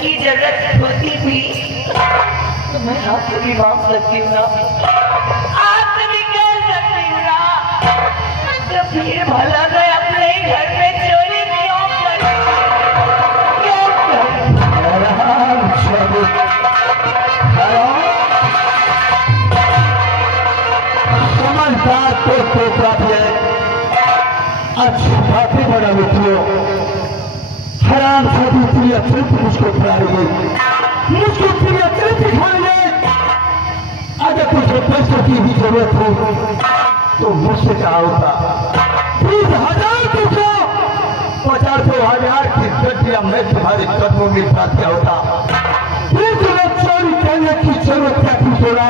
की जरूरत होती थी तो मैं आपसे भी मांग सकती हूँ ना, आपसे भी कह सकती हूँ ना, तो फिर भला मैं अपने घर में चोरी क्यों करूँ? समझदार तो प्राप्त है, अच्छी बातें बड़ा मित्रों, हराम साधी पूरी अतिरिक्त मुझको खिला रही है, मुझको पूरी अतिरिक्त खाने। अगर तुझे पैसों की भी जरूरत हो तो मुझसे क्या होता? 20,000 तुझको 50,000 की गड्डियां मैं तुम्हारे कदमों में डाल क्या होता? फिर तुम्हें चोरी करने की जरूरत क्या थी? बोला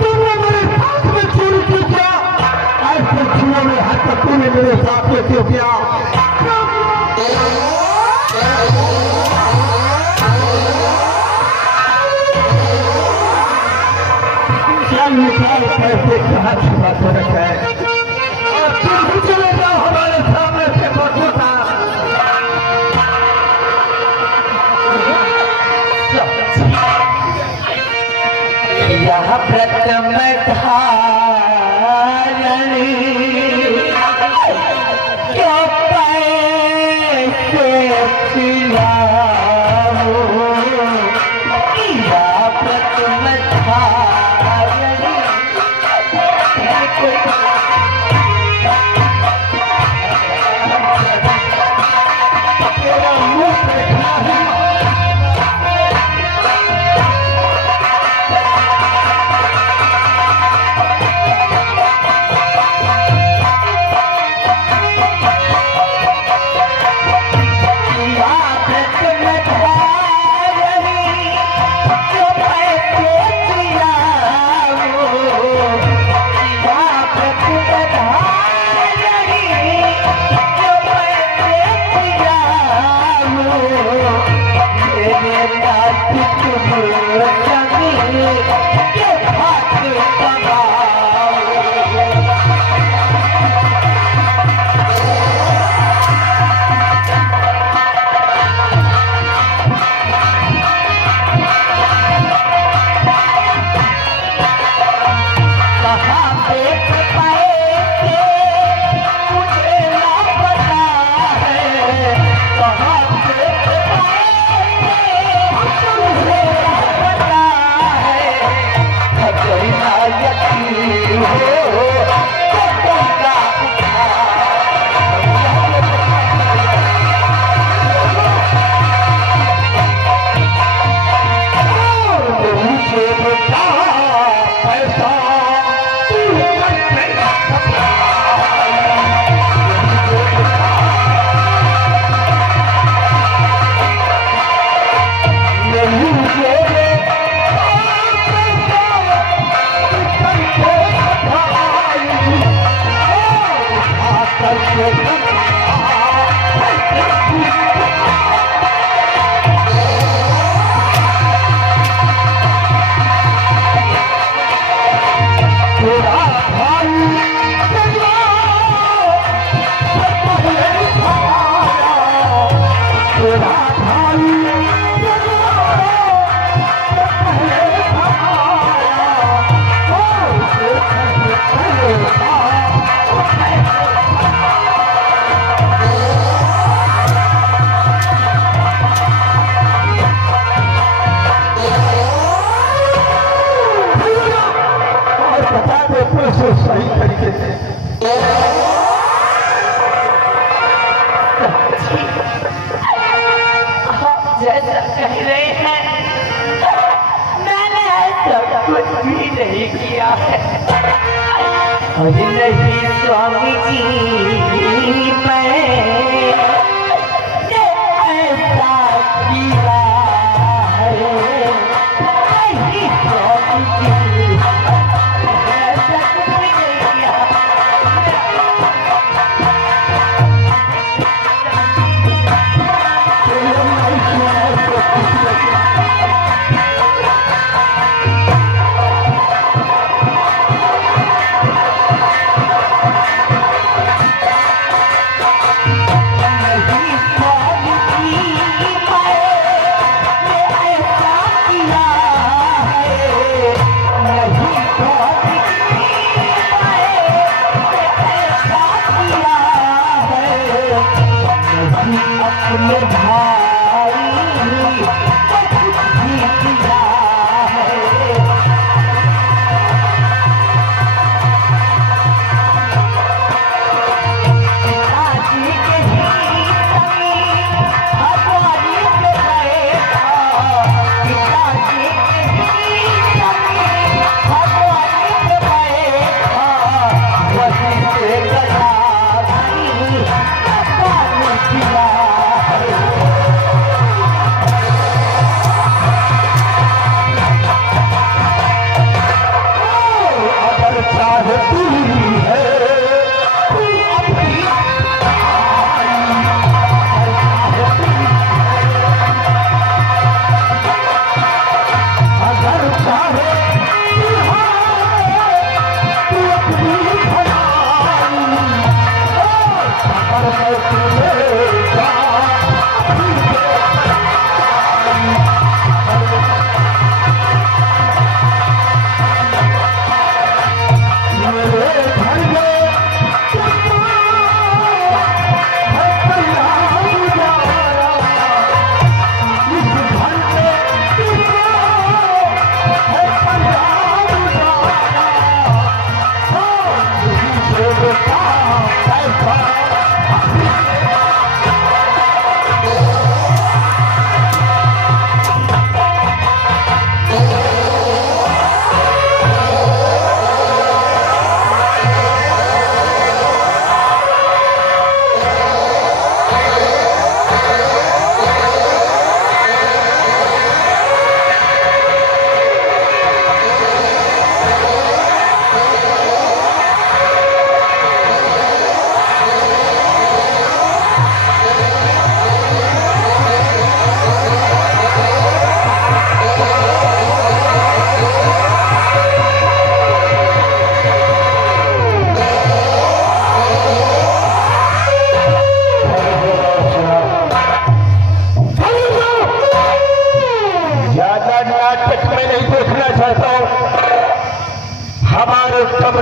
तुमने मेरे साथ में चोरी की क्या? ऐसे चीजों में हद तक तूने मेरे साथ में क्यों किया? पैसे कहाँ छुपा कर रखा है और तुम भी चले जाओ हमारे सामने से बचोता। यह प्रथम धारणी क्यों पैसे खिलाओ, यह प्रथम धारणी सही तरीके से आप जैसा कह रहे हैं मैंने ऐसा कुछ भी नहीं किया है। अरे नहीं स्वामी जी, मैं ऐसा किया है नहीं स्वामी जी।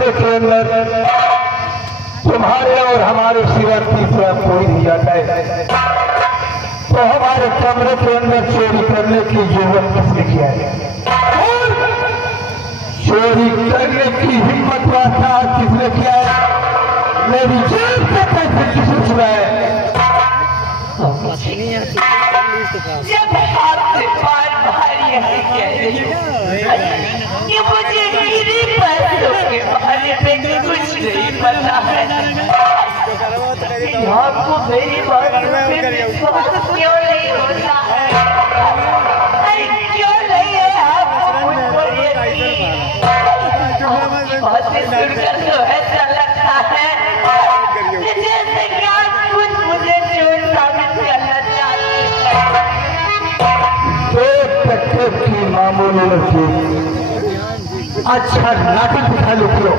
कमरे के अंदर तुम्हारे और हमारे सिवा तीसरा कोई नहीं आता है, तो हमारे कमरे के अंदर चोरी करने की जरूरत किसने किया है? और चोरी करने की हिम्मत वास्ता किसने किया है? मेरी जेब से पैसे किसने चुराए? जब आपसे बार बार यही कह रही हूँ कि मुझे मेरे पैसों के बारे में कुछ नहीं पता है, आपको मेरी बात में विश्वास क्यों नहीं होता है? अरे क्यों नहीं है आपको मुझ पर यकीन? बातें सुनकर तो ऐसा लगता है जैसे कि आप खुद मुझे चोर साबित करना चाहते हैं। एक टक्के की मामूली लड़की अच्छा नाटक दिखा लेती हो,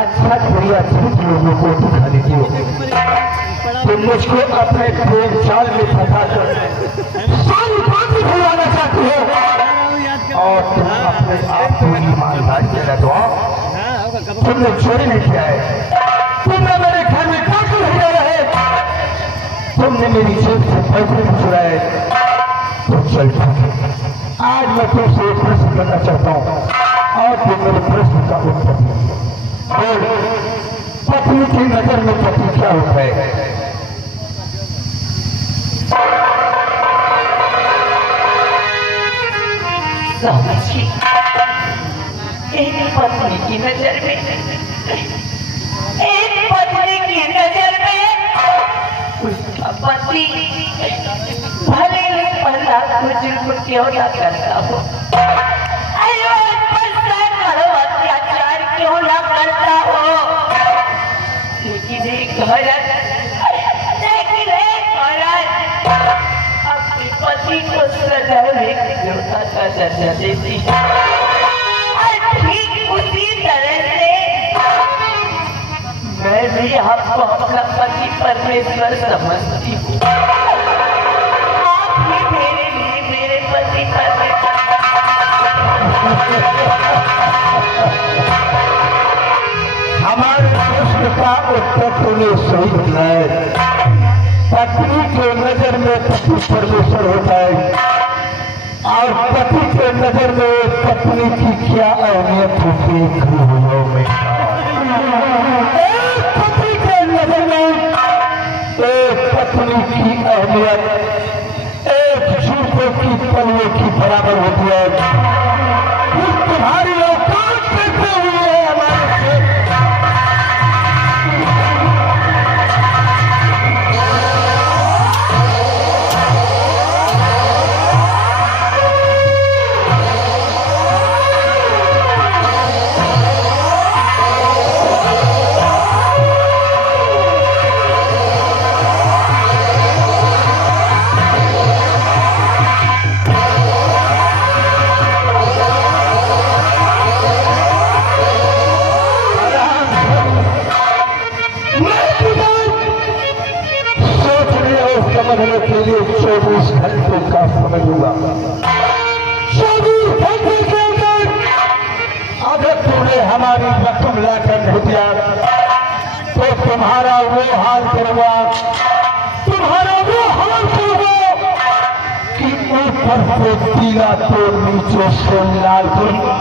अच्छा क्रिया झूठ लोगों को दिखा लेती हो, तो मुझको अपने प्रेम जाल में फंसा कर सारी बातें भुलाना चाहती हो, और तुम अपने आप को ईमानदारी से रखो। तुमने चोरी नहीं किया है, तुमने मेरे घर में काटल हो रहे, तुमने मेरी जेब से पैसे नहीं चुराए, तो चल आज मैं तुमसे एक प्रश्न करना चाहता हूँ और तुम मेरे प्रश्न का उत्तर बोल। पत्नी की नजर में पति क्या होता है? समझिए, एक पत्नी की नजर में, एक पत्नी की नजर में उसका पति भले ही पता जुर्म क्यों ना करता हो, अत्याचार क्यों ना करता हो, लेकिन एक औरत अपने पति को सदैव एक देवता का दर्जा देती है। और ठीक उसी तरह से मैं भी आपको अपना पति परमेश्वर समझती हूँ। आप भी मेरे लिए मेरे पति परमेश्वर। हमारे प्रश्न का उत्तर तूने सही दिया है। पत्नी के नजर में पति परमेश्वर होता है, और पति के नजर में पत्नी की क्या अहमियत होती है? एक पति के नजर में एक पत्नी की अहमियत एक जूते की तलवे की बराबर होती है। तुम्हारी औकात कैसे हुई है हमारे से? समझने के लिए 24 घंटों का समय होगा। 24 घंटे के अंदर अगर तुमने हमारी रकम लाकर नहीं दिया तो तुम्हारा वो हाल करूंगा, तुम्हारा वो हाल करूंगा कि ऊपर से पीला तो नीचे से लाल करूंगा।